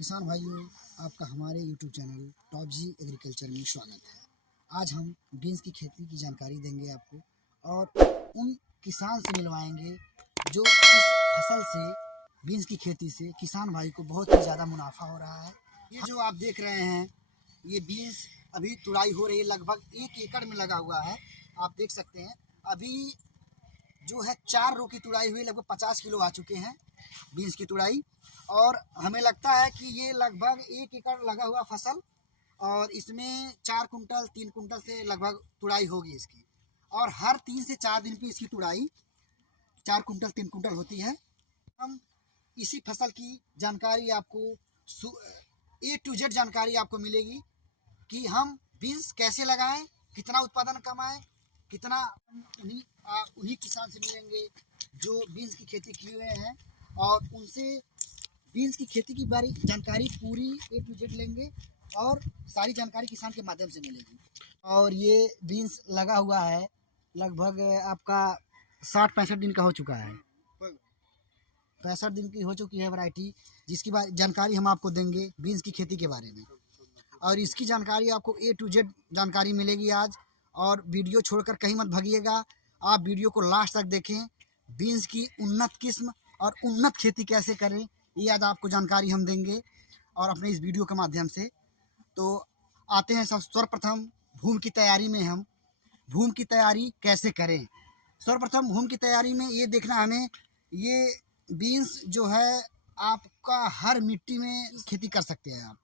किसान भाइयों, आपका हमारे YouTube चैनल टॉप जी एग्रीकल्चर में स्वागत है। आज हम बीन्स की खेती की जानकारी देंगे आपको और उन किसान से मिलवाएंगे जो इस फसल से, बीन्स की खेती से किसान भाई को बहुत ही ज़्यादा मुनाफा हो रहा है। ये जो आप देख रहे हैं, ये बीन्स अभी तुड़ाई हो रही है, लगभग 1 एकड़ में लगा हुआ है। आप देख सकते हैं अभी जो है 4 रो की तुड़ाई हुई, लगभग 50 किलो आ चुके हैं बीन्स की तुड़ाई। और हमें लगता है कि ये लगभग 1 एकड़ लगा हुआ फसल और इसमें 4 कुंटल 3 कुंटल से लगभग तुड़ाई होगी इसकी। और हर 3 से 4 दिन पे इसकी तुड़ाई 4 कुंटल 3 कुंटल होती है। हम इसी फसल की जानकारी आपको A to Z जानकारी आपको मिलेगी कि हम बीन्स कैसे लगाएं, कितना उत्पादन कमाएं, कितना उन्हीं किसान से मिलेंगे जो बीन्स की खेती किए हुए हैं और उनसे बीन्स की खेती की बारी जानकारी पूरी A to Z लेंगे और सारी जानकारी किसान के माध्यम से मिलेगी। और ये बीन्स लगा हुआ है, लगभग आपका 60-65 दिन का हो चुका है, 65 दिन की हो चुकी है वैरायटी, जिसकी जानकारी हम आपको देंगे बीन्स की खेती के बारे में। और इसकी जानकारी आपको A to Z जानकारी मिलेगी आज। और वीडियो छोड़कर कहीं मत भागिएगा, आप वीडियो को लास्ट तक देखें। बीन्स की उन्नत किस्म और उन्नत खेती कैसे करें, ये आज आपको जानकारी हम देंगे और अपने इस वीडियो के माध्यम से। तो आते हैं सर्वप्रथम भूमि की तैयारी में। हम भूमि की तैयारी कैसे करें, सर्वप्रथम भूमि की तैयारी में ये देखना हमें, ये बीन्स जो है आपका हर मिट्टी में खेती कर सकते हैं आप,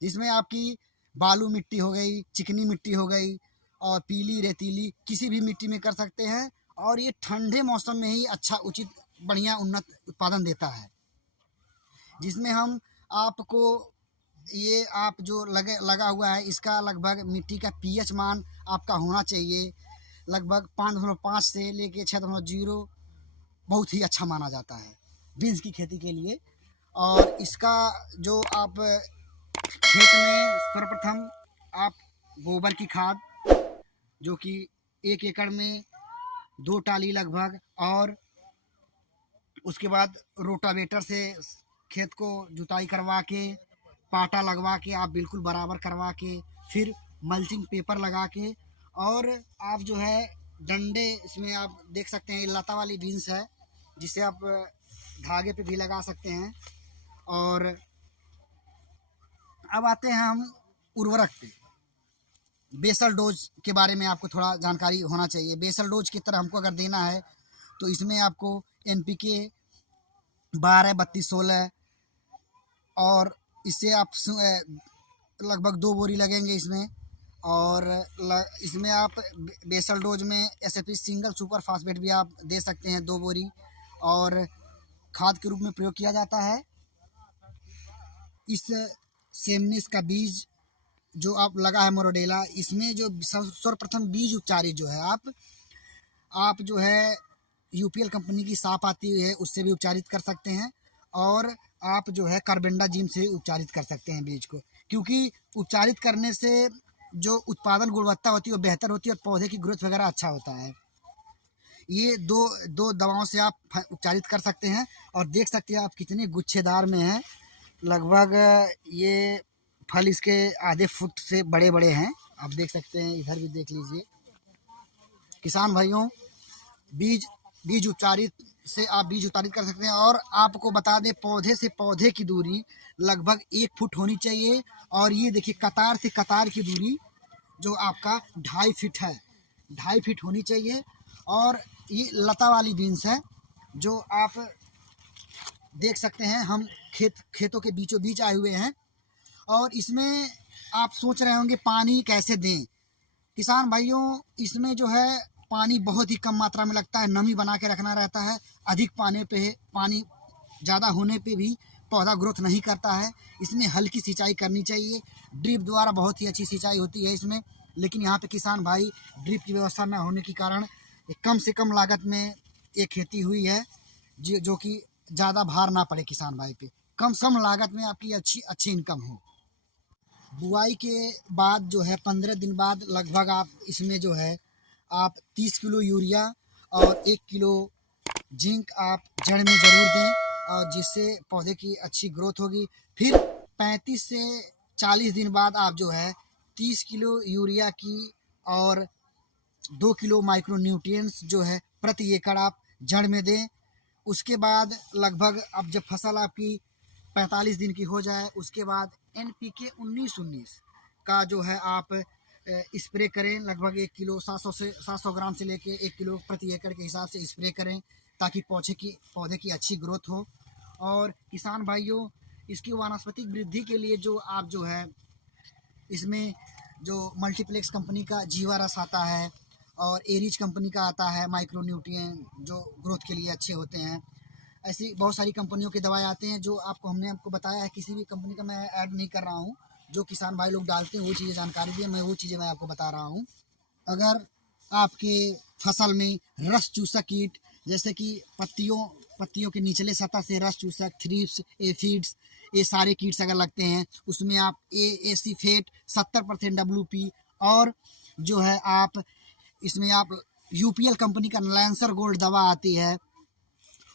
जिसमें आपकी बालू मिट्टी हो गई, चिकनी मिट्टी हो गई और पीली रेतीली, किसी भी मिट्टी में कर सकते हैं। और ये ठंडे मौसम में ही अच्छा उचित बढ़िया उन्नत उत्पादन देता है, जिसमें हम आपको ये आप जो लगा हुआ है, इसका लगभग मिट्टी का pH मान आपका होना चाहिए लगभग 5.5 से लेके 6.0, बहुत ही अच्छा माना जाता है बीन्स की खेती के लिए। और इसका जो आप खेत में सर्वप्रथम आप गोबर की खाद, जो कि 1 एकड़ में 2 टाली लगभग, और उसके बाद रोटावेटर से खेत को जुताई करवा के, पाटा लगवा के, आप बिल्कुल बराबर करवा के, फिर मल्चिंग पेपर लगा के, और आप जो है डंडे, इसमें आप देख सकते हैं लता वाली बीन्स है, जिसे आप धागे पे भी लगा सकते हैं। और अब आते हैं हम उर्वरक पे। बेसल डोज के बारे में आपको थोड़ा जानकारी होना चाहिए। बेसल डोज की तरह हमको अगर देना है तो इसमें आपको NPK 12-32-16, और इससे आप लगभग 2 बोरी लगेंगे इसमें। और इसमें आप बेसल डोज में SFP सिंगल सुपर फास्फेट भी आप दे सकते हैं 2 बोरी, और खाद के रूप में प्रयोग किया जाता है। इस सेमनिस का बीज जो आप लगा है मोरोडेला, इसमें जो सर्वप्रथम बीज उपचारित जो है आप जो है UPL कंपनी की साप आती है, उससे भी उपचारित कर सकते हैं। और आप जो है कार्बेंडाजिम से उपचारित कर सकते हैं बीज को, क्योंकि उपचारित करने से जो उत्पादन गुणवत्ता होती है वो बेहतर होती है और पौधे की ग्रोथ वगैरह अच्छा होता है। ये दो दवाओं से आप उपचारित कर सकते हैं। और देख सकते हैं आप कितने गुच्छेदार में है, लगभग ये फल इसके आधे फुट से बड़े बड़े हैं, आप देख सकते हैं। इधर भी देख लीजिए किसान भाइयों, बीज उपचारित से आप बीज उपचारित कर सकते हैं। और आपको बता दें, पौधे से पौधे की दूरी लगभग 1 फुट होनी चाहिए। और ये देखिए कतार से कतार की दूरी जो आपका 2.5 फीट है, 2.5 फीट होनी चाहिए। और ये लता वाली बीन्स है जो आप देख सकते हैं, हम खेतों के बीचों बीच आए हुए हैं। और इसमें आप सोच रहे होंगे पानी कैसे दें। किसान भाइयों, इसमें जो है पानी बहुत ही कम मात्रा में लगता है, नमी बना के रखना रहता है। अधिक पानी ज़्यादा होने पे भी पौधा ग्रोथ नहीं करता है। इसमें हल्की सिंचाई करनी चाहिए। ड्रिप द्वारा बहुत ही अच्छी सिंचाई होती है इसमें, लेकिन यहाँ पे किसान भाई ड्रिप की व्यवस्था न होने के कारण कम से कम लागत में ये खेती हुई है, जो कि ज़्यादा भार ना पड़े किसान भाई पे, कम लागत में आपकी अच्छी इनकम हो। बुआई के बाद जो है 15 दिन बाद लगभग आप इसमें जो है आप 30 किलो यूरिया और 1 किलो जिंक आप जड़ में ज़रूर दें, और जिससे पौधे की अच्छी ग्रोथ होगी। फिर 35 से 40 दिन बाद आप जो है 30 किलो यूरिया की और 2 किलो माइक्रो न्यूट्रिएंट्स जो है प्रति एकड़ आप जड़ में दें। उसके बाद लगभग अब जब फसल आपकी 45 दिन की हो जाए उसके बाद NPK 19-19 का जो है आप स्प्रे करें। लगभग 1 किलो 700 ग्राम से लेके 1 किलो प्रति एकड़ के हिसाब से स्प्रे करें ताकि पौधे की अच्छी ग्रोथ हो। और किसान भाइयों, इसकी वानस्पतिक वृद्धि के लिए जो आप जो है इसमें जो मल्टीप्लेक्स कंपनी का जीवा रस आता है और एरिज कंपनी का आता है माइक्रो न्यूट्रिएंट जो ग्रोथ के लिए अच्छे होते हैं। ऐसी बहुत सारी कंपनियों की दवाएं आते हैं जो हमने आपको बताया है। किसी भी कंपनी का मैं ऐड नहीं कर रहा हूँ, जो किसान भाई लोग डालते हैं वो चीज़ें जानकारी दी, मैं वो चीज़ें मैं आपको बता रहा हूँ। अगर आपके फसल में रस चूसक कीट जैसे कि पत्तियों के निचले सतह से रस चूसक, थ्रिप्स, एफिड्स, ये सारे कीट्स अगर लगते हैं उसमें आप एसीफेट 70% WP और जो है आप इसमें आप UPL कंपनी का लैंसर गोल्ड दवा आती है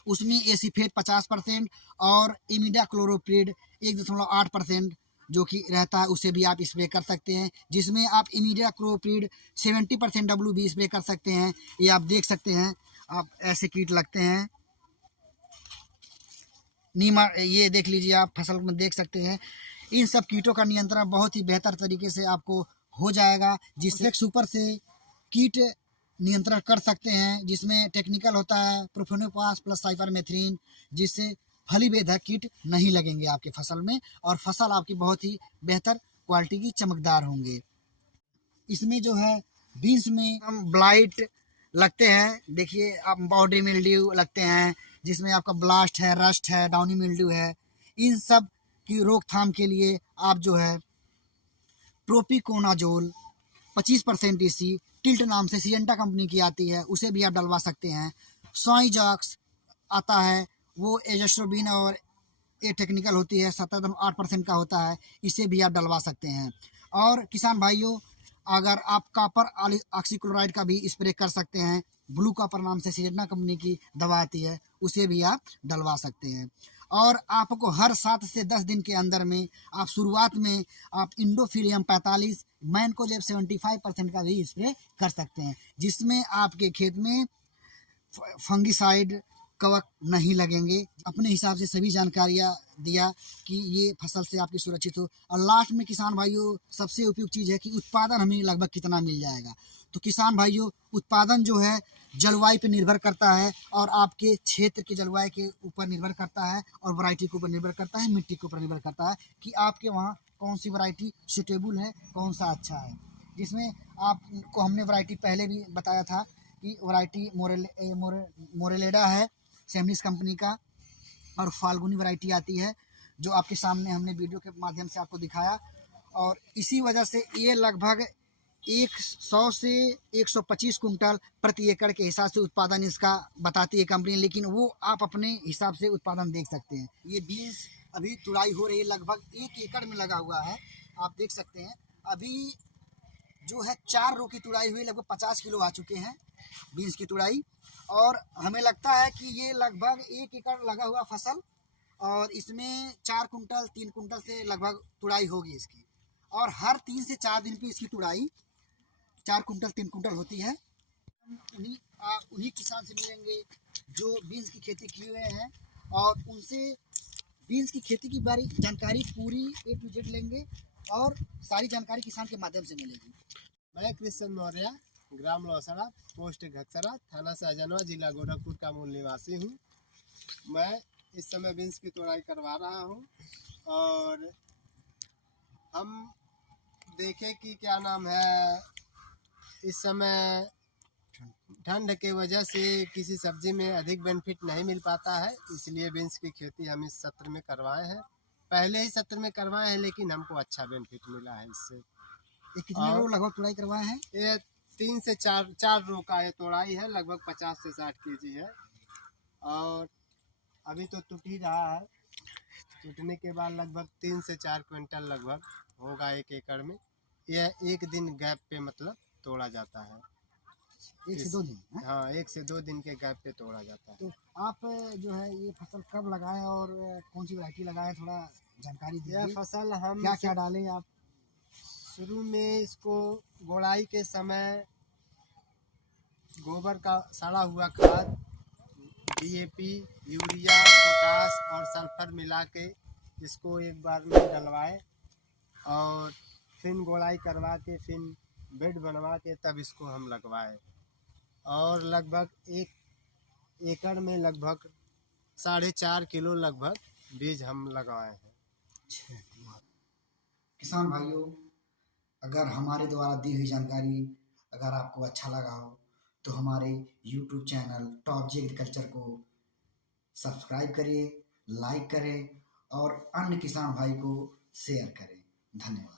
उसमें एसीफेट 50% और इमिडाक्लोप्रिड 1.8% जो कि रहता है उसे भी आप स्प्रे कर सकते हैं। जिसमें आप इमिडाक्लोप्रिड 70% WP स्प्रे कर सकते हैं। ये आप देख सकते हैं, आप ऐसे कीट लगते हैं नीमा, ये देख लीजिए आप फसल में देख सकते हैं। इन सब कीटों का नियंत्रण बहुत ही बेहतर तरीके से आपको हो जाएगा, जिससे सुपर से कीट नियंत्रण कर सकते हैं। जिसमें टेक्निकल होता है प्रोफेनोपास प्लस साइपरमेथ्रिन, जिससे फलीभेदक कीट नहीं लगेंगे आपके फसल में और फसल आपकी बहुत ही बेहतर क्वालिटी की चमकदार होंगे। इसमें जो है बीन्स में हम ब्लाइट लगते हैं, देखिए आप बॉडी मिल्ड्यू लगते हैं जिसमें आपका ब्लास्ट है, रस्ट है, डाउनी मिल्ड्यू है। इन सब की रोकथाम के लिए आप जो है प्रोपिकोनाजोल 25% EC टिल्ट नाम से सिएंटा कंपनी की आती है, उसे भी आप डलवा सकते हैं। सोइजॉक्स आता है, वो एजेस्ट्रोबिन और ये टेक्निकल होती है 7.8% का होता है, इसे भी आप डलवा सकते हैं। और किसान भाइयों, अगर आप कॉपर ऑक्सीक्लोराइड का भी स्प्रे कर सकते हैं, ब्लू कॉपर नाम से सिएंटा कंपनी की दवा आती है, उसे भी आप डलवा सकते हैं। और आपको हर 7 से 10 दिन के अंदर में आप शुरुआत में आप इंडोफिलियम 45 मैनकोजेब 75% का भी स्प्रे कर सकते हैं, जिसमें आपके खेत में फंगिसाइड कवक नहीं लगेंगे। अपने हिसाब से सभी जानकारियाँ दिया कि ये फसल से आपकी सुरक्षित हो। और लास्ट में किसान भाइयों सबसे उपयुक्त चीज़ है कि उत्पादन हमें लगभग कितना मिल जाएगा। तो किसान भाइयों, उत्पादन जो है जलवायु पर निर्भर करता है और आपके क्षेत्र के जलवायु के ऊपर निर्भर करता है और वैरायटी के ऊपर निर्भर करता है, मिट्टी के ऊपर निर्भर करता है कि आपके वहाँ कौन सी वैरायटी सूटेबल है, कौन सा अच्छा है। जिसमें आपको हमने वैरायटी पहले भी बताया था कि वैरायटी मोरेलेडा है सेमनिस कंपनी का, और फाल्गुनी वैरायटी आती है जो आपके सामने हमने वीडियो के माध्यम से आपको दिखाया। और इसी वजह से ये लगभग 100 से 125 कुंटल प्रति एकड़ के हिसाब से उत्पादन इसका बताती है कंपनी, लेकिन वो आप अपने हिसाब से उत्पादन देख सकते हैं। ये बीन्स अभी तुड़ाई हो रही है, लगभग 1 एकड़ में लगा हुआ है, आप देख सकते हैं। अभी जो है 4 रो की तुड़ाई हुई, लगभग 50 किलो आ चुके हैं बीन्स की तुड़ाई। और हमें लगता है कि ये लगभग 1 एकड़ लगा हुआ फसल और इसमें 4 कुंटल 3 कुंटल से लगभग तुड़ाई होगी इसकी। और हर 3 से 4 दिन पे इसकी तुड़ाई 4 कुंटल 3 कुंटल होती है। उन्हीं किसान से मिलेंगे जो बीन्स की खेती किए हुए हैं और उनसे बीन्स की खेती की बारी जानकारी पूरी A to Z लेंगे और सारी जानकारी किसान के माध्यम से मिलेगी। मैं कृष्ण मौर्य, ग्राम लौसड़ा, पोस्ट घक्सरा, थाना शाहजहां, जिला गोरखपुर का मूल निवासी हूँ। मैं इस समय बीन्स की तोड़ाई करवा रहा हूँ और हम देखें कि क्या नाम है, इस समय ठंड के वजह से किसी सब्जी में अधिक बेनिफिट नहीं मिल पाता है, इसलिए बीन्स की खेती हम इस सत्र में करवाए हैं। पहले ही सत्र में करवाए हैं लेकिन हमको अच्छा बेनिफिट मिला है इससे। ये कितने रो लगभग तुड़ाई करवाए हैं? ये 3 से 4 रो का ये तोड़ाई है, लगभग 50 से 60 kg है और अभी तो टूट ही रहा है। टूटने के बाद लगभग 3 से 4 क्विंटल लगभग होगा 1 एकड़ में। यह 1 दिन गैप पे मतलब तोड़ा जाता है। 1 से 2 दिन? हाँ, 1 से 2 दिन के गैप पे तोड़ा जाता है। तो आप जो है ये फसल कब लगाएं और कौन सी वैरायटी लगाएं, थोड़ा जानकारी यह दीजिए। फसल हम क्या क्या डालें आप? शुरू में इसको गोड़ाई के समय गोबर का सड़ा हुआ खाद, डीएपी, यूरिया, पोटास और सल्फर मिला के इसको एक बार में डलवाए और फिर गोड़ाई करवा के फिर बेड बनवा के तब इसको हम लगवाए और लगभग 1 एकड़ में लगभग 4.5 किलो लगभग बीज हम लगाए हैं। किसान भाइयों, अगर हमारे द्वारा दी हुई जानकारी अगर आपको अच्छा लगा हो तो हमारे YouTube चैनल टॉप जी एग्रीकल्चर को सब्सक्राइब करें, लाइक करें और अन्य किसान भाई को शेयर करें। धन्यवाद।